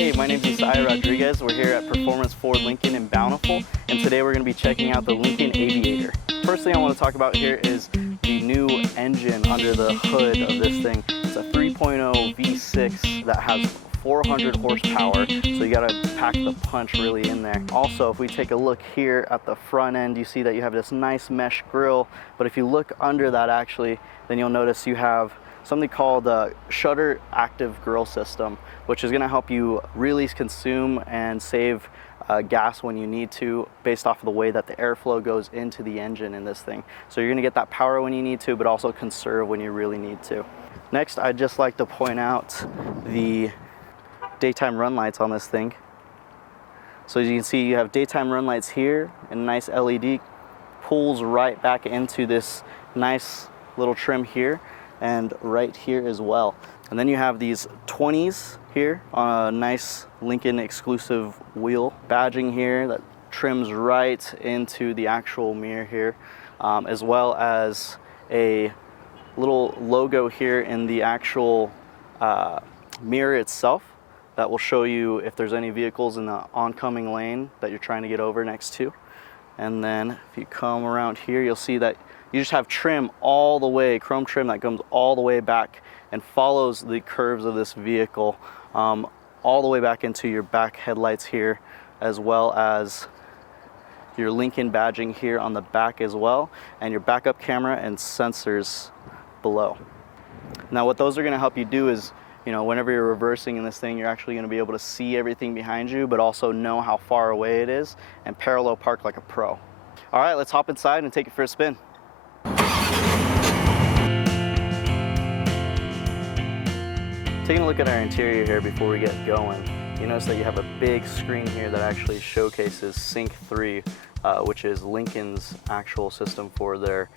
Hey, my name is Esiah Rodriguez. We're here at Performance Ford Lincoln in Bountiful, and today we're going to be checking out the Lincoln Aviator. First thing I want to talk about here is the new engine under the hood of this thing. It's a 3.0 V6 that has 400 horsepower, so you got to pack the punch really in there. Also, if we take a look here at the front end, you see that you have this nice mesh grille, but if you look under that actually, then you'll notice you have something called the shutter active grill system, which is going to help you really consume and save gas when you need to, based off of the way that the airflow goes into the engine in this thing. So you're going to get that power when you need to, but also conserve when you really need to. Next, I'd just like to point out the daytime run lights on this thing. So as you can see, you have daytime run lights here, and a nice LED pulls right back into this nice little trim here, and right here as well. And then you have these 20s here on a nice Lincoln exclusive wheel badging here that trims right into the actual mirror here, as well as a little logo here in the actual mirror itself that will show you if there's any vehicles in the oncoming lane that you're trying to get over next to. And then if you come around here, you'll see that you just have trim all the way, chrome trim that comes all the way back and follows the curves of this vehicle all the way back into your back headlights here, as well as your Lincoln badging here on the back as well, and your backup camera and sensors below. Now what those are going to help you do is, you know, whenever you're reversing in this thing, you're actually going to be able to see everything behind you, but also know how far away it is and parallel park like a pro. All right, let's hop inside and take it for a spin. Taking a look at our interior here before we get going, you notice that you have a big screen here that actually showcases Sync 3, which is Lincoln's actual system for their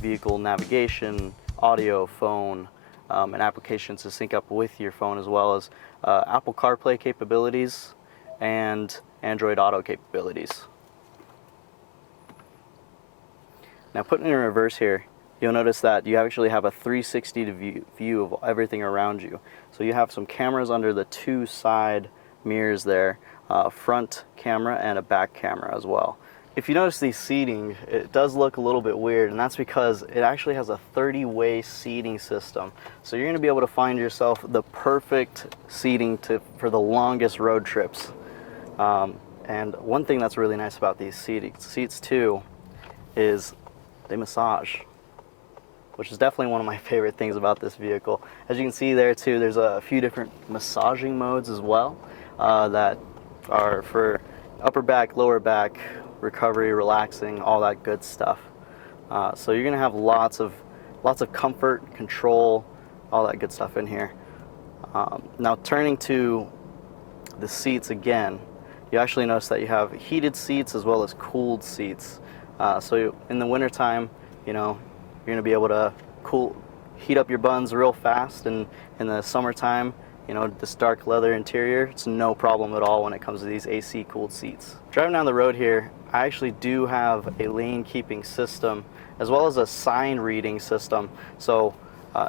vehicle navigation, audio, phone, and applications to sync up with your phone, as well as Apple CarPlay capabilities and Android Auto capabilities. Now putting in reverse here, you'll notice that you actually have a 360 view of everything around you. So you have some cameras under the two side mirrors there, front camera and a back camera as well. If you notice the seating, it does look a little bit weird, and that's because it actually has a 30-way seating system. So you're going to be able to find yourself the perfect seating for the longest road trips. And one thing that's really nice about these seats too is they massage, which is definitely one of my favorite things about this vehicle. As you can see there too, there's a few different massaging modes as well that are for upper back, lower back, recovery, relaxing, all that good stuff. So you're gonna have lots of comfort, control, all that good stuff in here. Now turning to the seats again, you actually notice that you have heated seats as well as cooled seats. So in the wintertime, you know, you're gonna be able to heat up your buns real fast, and in the summertime, you know, this dark leather interior, it's no problem at all when it comes to these AC cooled seats. Driving down the road here, I actually do have a lane keeping system as well as a sign reading system. So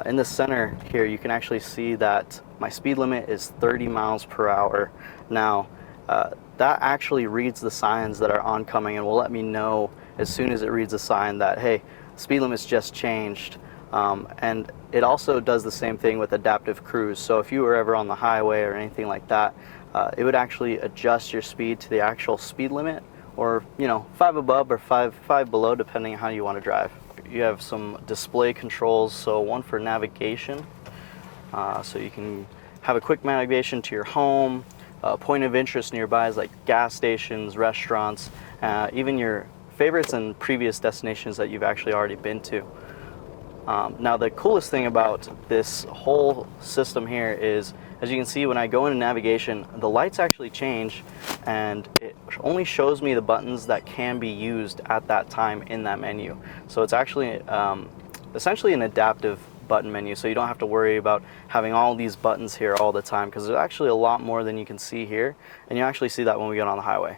in the center here, you can actually see that my speed limit is 30 miles per hour. Now, that actually reads the signs that are oncoming and will let me know as soon as it reads a sign that, hey, speed limit's just changed. And it also does the same thing with adaptive cruise. So if you were ever on the highway or anything like that, it would actually adjust your speed to the actual speed limit, or, you know, 5 above or 5 below, depending on how you want to drive. You have some display controls, so one for navigation, so you can have a quick navigation to your home, point of interest nearby is like gas stations, restaurants, even your favorites and previous destinations that you've actually already been to. Now the coolest thing about this whole system here is, as you can see, when I go into navigation, the lights actually change, and it only shows me the buttons that can be used at that time in that menu. So it's actually essentially an adaptive button menu, so you don't have to worry about having all these buttons here all the time, because there's actually a lot more than you can see here, and you actually see that when we get on the highway.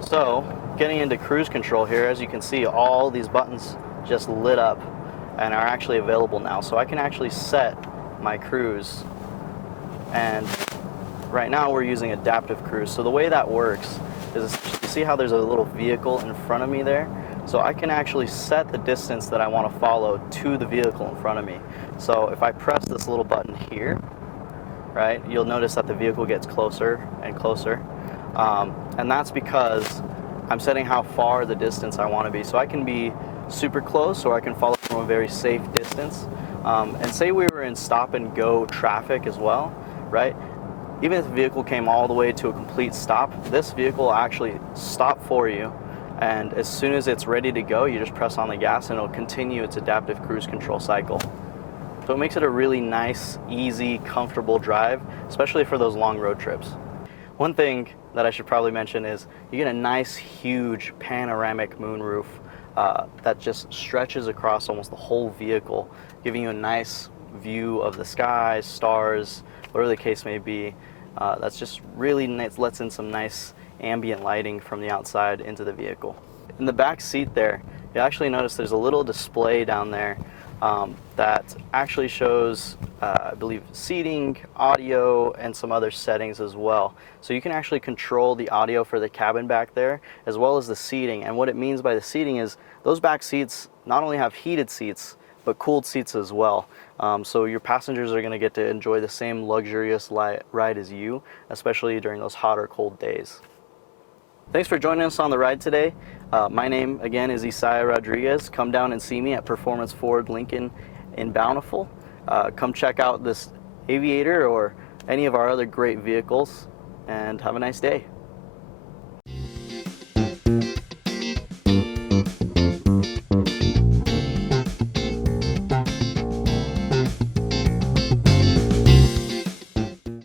So getting into cruise control here, as you can see, all these buttons just lit up and are actually available now. So I can actually set my cruise and right now we're using adaptive cruise. So the way that works is, you see how there's a little vehicle in front of me there? So I can actually set the distance that I want to follow to the vehicle in front of me. So if I press this little button here, right, you'll notice that the vehicle gets closer and closer. And that's because I'm setting how far the distance I want to be. So I can be super close, or I can follow from a very safe distance. And say we were in stop and go traffic as well, right? Even if the vehicle came all the way to a complete stop, this vehicle will actually stop for you. And as soon as it's ready to go, you just press on the gas and it'll continue its adaptive cruise control cycle. So it makes it a really nice, easy, comfortable drive, especially for those long road trips. One thing that I should probably mention is you get a nice, huge panoramic moonroof that just stretches across almost the whole vehicle, giving you a nice view of the sky, stars, whatever the case may be. That's just really nice, lets in some nice ambient lighting from the outside into the vehicle. In the back seat there, you actually notice there's a little display down there that actually shows, I believe, seating, audio, and some other settings as well. So you can actually control the audio for the cabin back there, as well as the seating. And what it means by the seating is those back seats not only have heated seats, but cooled seats as well. So your passengers are going to get to enjoy the same luxurious ride as you, especially during those hot or cold days. Thanks for joining us on the ride today. My name, again, is Esiah Rodriguez. Come down and see me at Performance Ford Lincoln in Bountiful. Come check out this Aviator or any of our other great vehicles, and have a nice day.